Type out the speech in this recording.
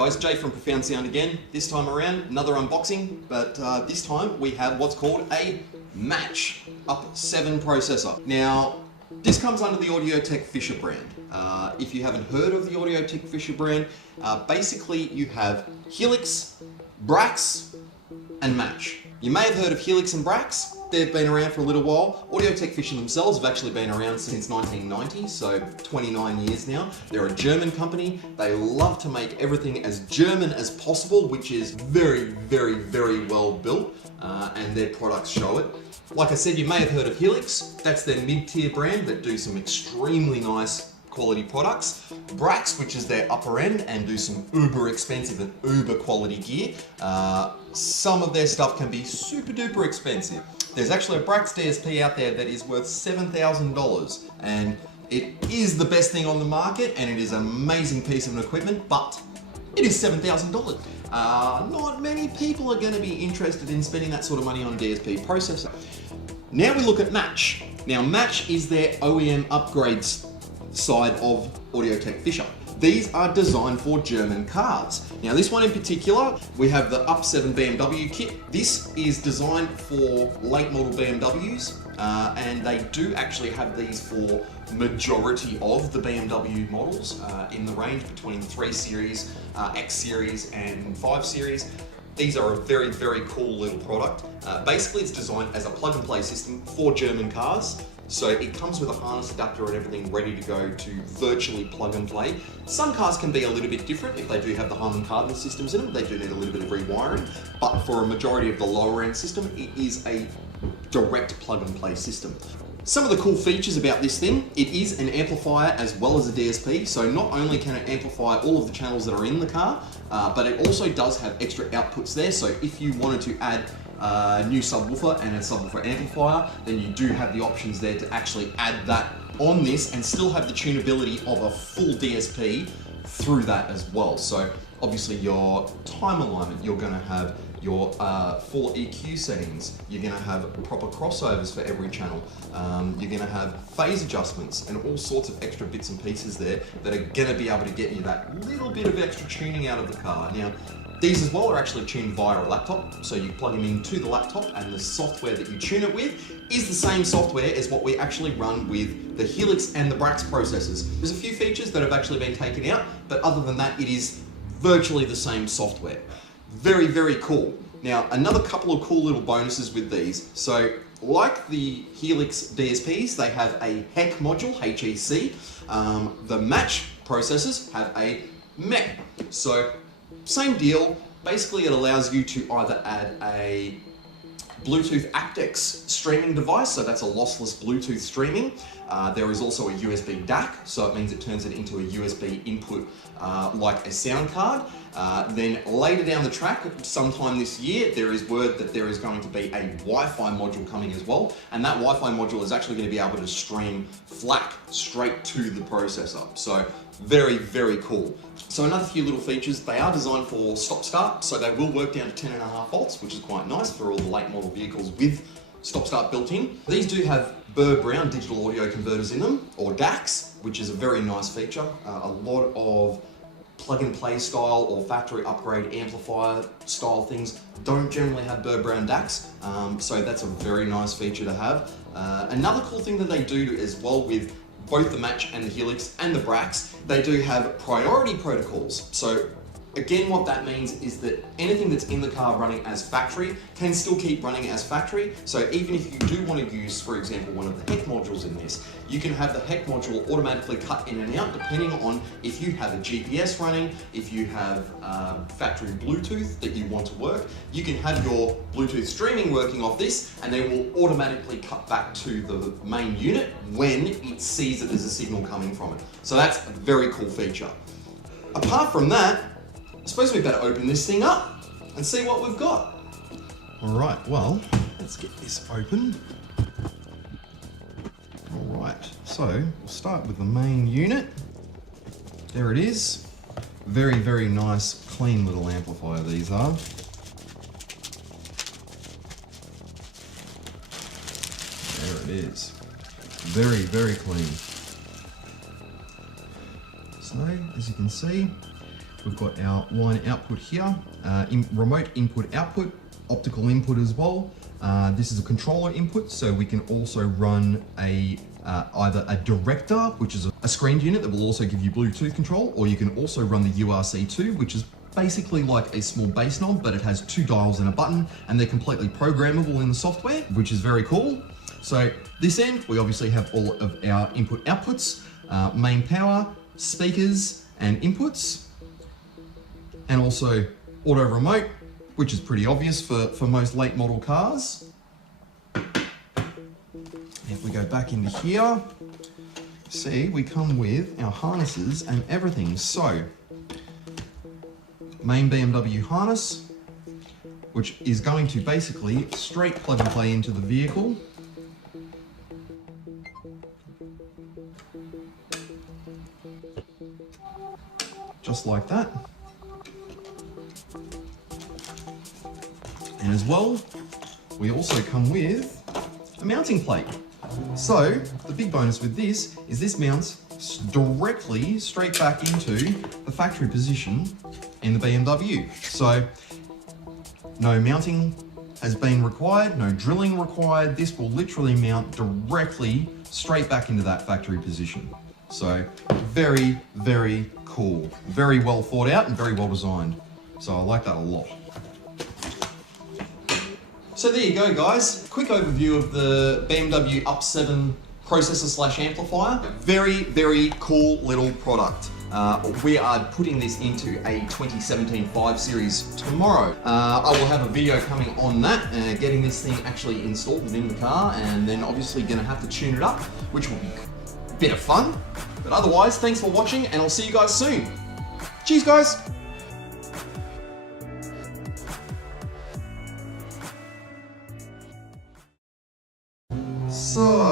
guys, Jay from Profound Sound again. This time around, another unboxing, but this time we have what's called a Match UP7 processor. Now, this comes under the Audiotec Fischer brand. If you haven't heard of the Audiotec Fischer brand, basically you have Helix, Brax, and Match. You may have heard of Helix and Brax. They've been around for a little while. Audiotec Fischer themselves have actually been around since 1990, so 29 years now. They're a German company. They love to make everything as German as possible, which is very, very, very well built, and their products show it. Like I said, you may have heard of Helix. That's their mid-tier brand that do some extremely nice quality products. Brax, which is their upper end and do some uber expensive and uber quality gear. Some of their stuff can be super duper expensive. There's actually a Brax DSP out there that is worth $7,000, and it is the best thing on the market, and it is an amazing piece of equipment, but it is $7,000. Not many people are going to be interested in spending that sort of money on a DSP processor. Now we look at Match. Now Match is their OEM upgrades side of Audiotec Fischer. These are designed for German cars. Now this one in particular, we have the UP7 BMW kit. This is designed for late model BMWs, and they do actually have these for majority of the BMW models in the range between 3 Series, X Series and 5 Series. These are a very, very cool little product. Basically it's designed as a plug and play system for German cars. So it comes with a harness adapter and everything ready to go to virtually plug and play. Some cars can be a little bit different. If they do have the Harman Kardon systems in them, they do need a little bit of rewiring. But for a majority of the lower end system, it is a direct plug and play system. Some of the cool features about this thing, it is an amplifier as well as a DSP. So not only can it amplify all of the channels that are in the car, but it also does have extra outputs there. So if you wanted to add a new subwoofer and a subwoofer amplifier, then you do have the options there to actually add that on this and still have the tunability of a full DSP through that as well. So obviously your time alignment, you're going to have your full EQ settings, you're going to have proper crossovers for every channel, you're going to have phase adjustments and all sorts of extra bits and pieces there that are going to be able to get you that little bit of extra tuning out of the car. Now, these as well are actually tuned via a laptop, so you plug them into the laptop and the software that you tune it with is the same software as what we actually run with the Helix and the Brax processors. There's a few features that have actually been taken out, but other than that, it is virtually the same software. Very, very cool. Now, another couple of cool little bonuses with these. So, like the Helix DSPs, they have a HEC module, HEC. The Match processors have a MEC. So, same deal. Basically, it allows you to either add a Bluetooth aptX streaming device, so that's a lossless Bluetooth streaming. There is also a USB DAC, so it means it turns it into a USB input like a sound card. Then later down the track, sometime this year, there is word that there is going to be a Wi-Fi module coming as well, and that Wi-Fi module is actually going to be able to stream FLAC straight to the processor. So very, very cool. So another few little features, they are designed for stop-start, so they will work down to 10.5 volts, which is quite nice for all the late model vehicles with stop-start built in. These do have Burr Brown digital audio converters in them, or DACs, which is a very nice feature. A lot of plug-and-play style or factory upgrade amplifier style things don't generally have Burr Brown DACs, so that's a very nice feature to have. Another cool thing that they do as well with both the Match and the Helix and the Brax, they do have priority protocols. So again, what that means is that anything that's in the car running as factory can still keep running as factory. So even if you do want to use, for example, one of the HEC modules in this, you can have the HEC module automatically cut in and out depending on if you have a GPS running, if you have factory Bluetooth that you want to work. You can have your Bluetooth streaming working off this, and they will automatically cut back to the main unit when it sees that there's a signal coming from it. So that's a very cool feature. Apart from that, I suppose we better open this thing up and see what we've got. All right, well, let's get this open. All right, so we'll start with the main unit. There it is. Very, very nice, clean little amplifier these are. There it is. Very, very clean. So, as you can see, We've got our line output here, remote input output, optical input as well. This is a controller input, so we can also run either a director, which is a screened unit that will also give you Bluetooth control, or you can also run the URC2, which is basically like a small bass knob, but it has 2 dials and a button, and they're completely programmable in the software, which is very cool. So this end, we obviously have all of our input outputs, main power, speakers and inputs, and also auto remote, which is pretty obvious for most late model cars. If we go back into here, see, we come with our harnesses and everything. So, main BMW harness, which is going to basically straight plug and play into the vehicle. Just like that. And as well, we also come with a mounting plate. So the big bonus with this is this mounts directly straight back into the factory position in the BMW. So no mounting has been required, no drilling required. This will literally mount directly straight back into that factory position. So very, very cool. Very well thought out and very well designed. So I like that a lot. So there you go, guys. Quick overview of the BMW UP7 processor / amplifier. Very, very cool little product. We are putting this into a 2017 5 Series tomorrow. I will have a video coming on that, getting this thing actually installed within the car, and then obviously gonna have to tune it up, which will be a bit of fun. But otherwise, thanks for watching, and I'll see you guys soon. Cheers, guys. So